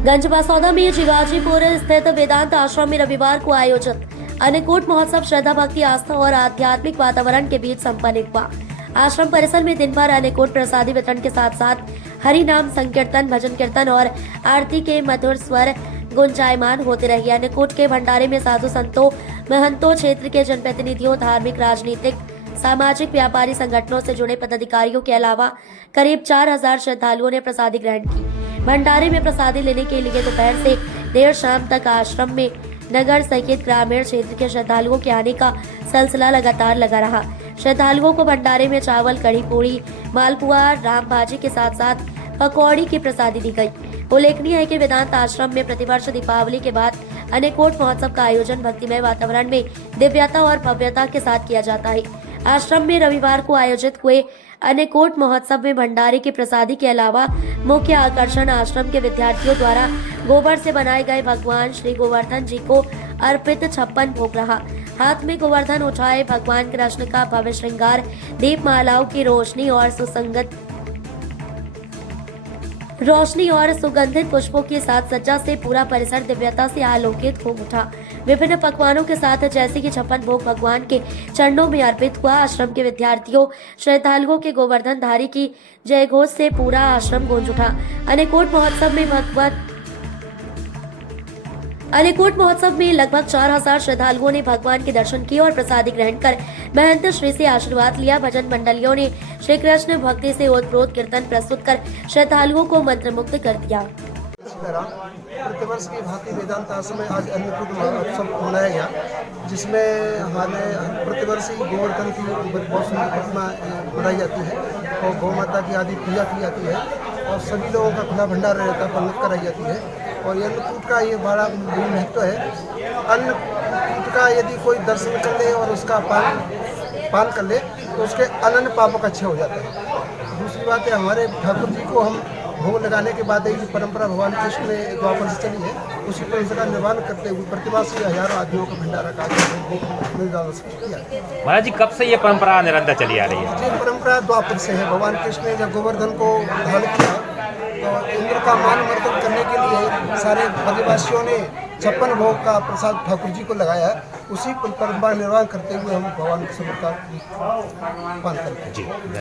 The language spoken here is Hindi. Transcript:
गंजबासौदा में जिगाजीपुर स्थित वेदांत आश्रम में रविवार को आयोजित अन्नकूट महोत्सव श्रद्धा भक्ति आस्था और आध्यात्मिक वातावरण के बीच संपन्न हुआ। आश्रम परिसर में दिन भर अन्नकूट प्रसादी वितरण के साथ साथ हरि नाम संकीर्तन, भजन कीर्तन और आरती के मधुर स्वर गुंजायमान होते रहे। अन्नकूट के भंडारे में साधु संतों, महंतों, क्षेत्र के जनप्रतिनिधियों, धार्मिक, राजनीतिक, सामाजिक, व्यापारी संगठनों से जुड़े पदाधिकारियों के अलावा करीब 4000 श्रद्धालुओं ने प्रसादी ग्रहण की। भंडारे में प्रसादी लेने के लिए दोपहर से देर शाम तक आश्रम में नगर सहित ग्रामीण क्षेत्र के श्रद्धालुओं के आने का सिलसिला लगातार लगा रहा। श्रद्धालुओं को भंडारे में चावल, कढ़ी, पूड़ी, मालपुआ, राम भाजी के साथ साथ पकौड़ी की प्रसादी दी गई। उल्लेखनीय है कि वेदांत आश्रम में प्रतिवर्ष दीपावली के बाद अन्नकूट महोत्सव का आयोजन भक्तिमय वातावरण में दिव्यता और भव्यता के साथ किया जाता है। आश्रम में रविवार को आयोजित हुए अन्नकूट महोत्सव में भंडारे की प्रसादी के अलावा मुख्य आकर्षण आश्रम के विद्यार्थियों द्वारा गोबर से बनाए गए भगवान श्री गोवर्धन जी को अर्पित 56 भोग रहा। हाथ में गोवर्धन उठाए भगवान कृष्ण का भव्य श्रृंगार, दीप मालाओं की रोशनी और सुगंधित पुष्पों के साथ सज्जा से पूरा परिसर दिव्यता से आलोकित हो उठा। विभिन्न पकवानों के साथ जैसे कि 56 भोग भगवान के चरणों में अर्पित हुआ। आश्रम के विद्यार्थियों, श्रद्धालुओं के गोवर्धन धारी की जय घोष से पूरा आश्रम गूंज उठा। अन्नकूट महोत्सव में लगभग 4000 श्रद्धालुओं ने भगवान के दर्शन किए और प्रसादी ग्रहण कर महंत श्री से आशीर्वाद लिया। भजन मंडलियों ने श्री कृष्ण भक्ति से ओतप्रोत कीर्तन प्रस्तुत कर श्रद्धालुओं को मंत्रमुग्ध कर दिया। प्रतिवर्ष की भांति वेदांत आश्रम में आज अन्नकूट महोत्सव मनाया गया, जिसमें हमारे प्रतिवर्ष ही गोवर्धन की बहुत सुंदर प्रतिमा बनाई जाती है और गौ माता की आदि पूजा की जाती है और सभी लोगों का खुला भंडार रहता है, पंडित कराई जाती है। और ये अन्नकूट का ये बड़ा महत्व है। अन्नकूट का यदि कोई दर्शन कर ले और उसका पान कर ले तो उसके अनंत पापों का क्षय हो जाता है। दूसरी बात है, हमारे ठाकुर जी को हम भोग लगाने के बाद एक परंपरा भगवान कृष्ण ने द्वापर से चली है, उसी परंपरा का निर्माण करते हुए प्रतिवर्ष हजारों आदमियों का भंडारा का किया। महाराज जी, कब से ये परंपरा निरंतर चली आ रही है? ये परंपरा द्वापर से है। भगवान कृष्ण ने जब गोवर्धन को धारण किया तो इंद्र का मान मर्दन करने के लिए सारे ब्रजवासियों ने 56 भोग का प्रसाद ठाकुर जी को लगाया। उसी परंपरा निर्वाह करते हुए हम भगवान के स्वरूप का पान करते हैं।